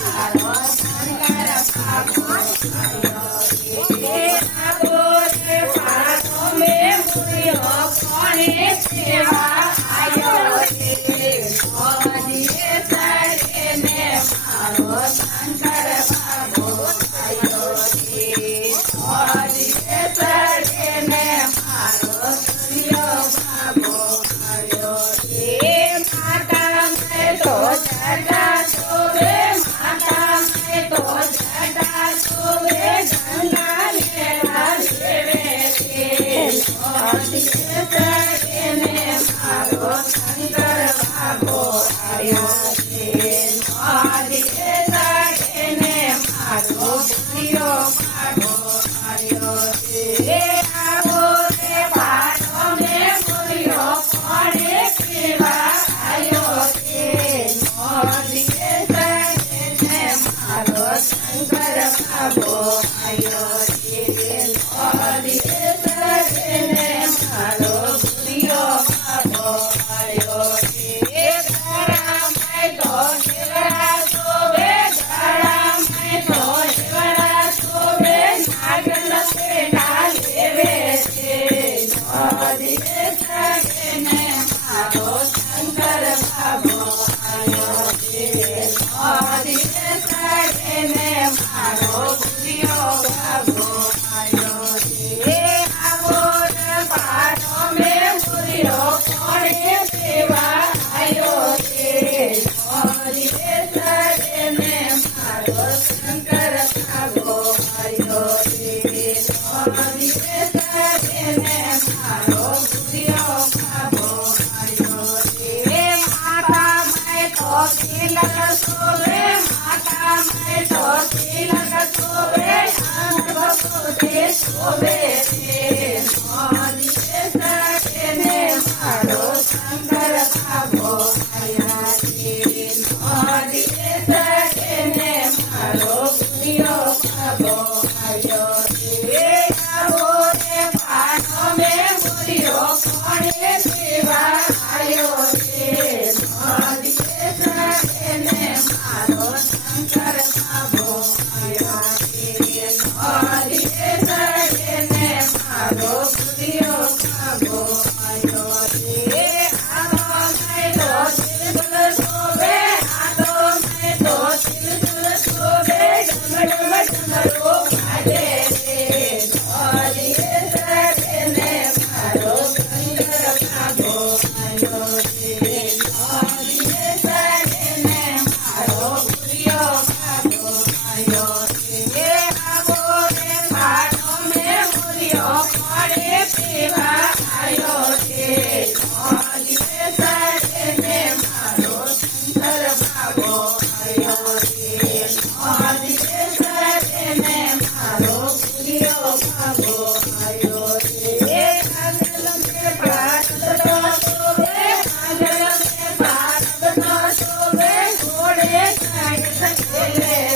મારો શંકર બાબો આવ્યો રે આવો રે પાછો મે મુર્યો કોણે સેવા આવ્યો રે મોદીએ સરે ને મારો શંકર બાબો આવ્યો રે મોદીએ સરે ને મારો સૂર્યો બાબો આવ્યો રે માતા મેં તો જટા સોવે માતા મેં તો જટા સોવે ગંગા મેળા દેવે છે મોદીએ સરે ને મારો શંકર બાબો આવ્યો છે મોદીએ સરે ને મારો સૂર્યો બાબો આવ્યો છે આવો રે પાછો મે મુર્યો કોણે સેવા આવ્યો છે મોદીએ સરે ને મારો શંકર બાબો આવ્યો છે મોદીએ સરે ને મારો સૂર્યો બાબો આવ્યો છે ગળામાં તો હિવડા શોભે ગળામાં તો હિવડા શોભે નાગલ પેટા લેવે છે મોદીએ સરે ને મારો શંકર બાબો આવ્યો છે મોદીએ સરે ને મારો સૂર્યો બાબો આવ્યો છે આવો રે પાછો મે મુર્યો કોણે સેવા આવ્યો છે મોદીએ સરે ને મારો શંકર બાબો આવ્યો છે મોદીએ સરે ને મારો સૂર્યો બાબો આવ્યો છે માતા મેં તો તિલક શોભે માતા મેં તો તિલક શોભે અંગભૂતે શોભે છે મોદીએ સરે ને મારો શંકર બાબો આવ્યા છે મોદીએ સરે ને મારો સૂર્યો બાબો આવ્યો છે આવો રે પાછો મે મુર્યો કોણે સેવા આવ્યો છે મોદીએ સરે ને મારો શંકર બાબો આવ્યા છે મોદીએ સરે ને મારો સૂર્યો બાબો આવ્યો છે આવો મેં તો તિલક શોભે આતો મેં તો તિલક શોભે ડમડમ ડમરો વાગે છે મોદીએ સરે ને મારો શંકર બાબો આવ્યો છે મોદીએ સરે ને મારો સૂર્યો બાબો આવ્યો છે આવો રે પાછો મે મુર્યો કોણે સેવા આવ્યો છે મોદીએ સરે ને મારો શંકર બાબો આવ્યો છે મોદીએ સરે ને મારો સૂર્યો બાબો આવ્યો છે આંગલ મે પાટલો શોભે આંગલ મે પાટલો શોભે ઘોડે કાંઈ સકેલે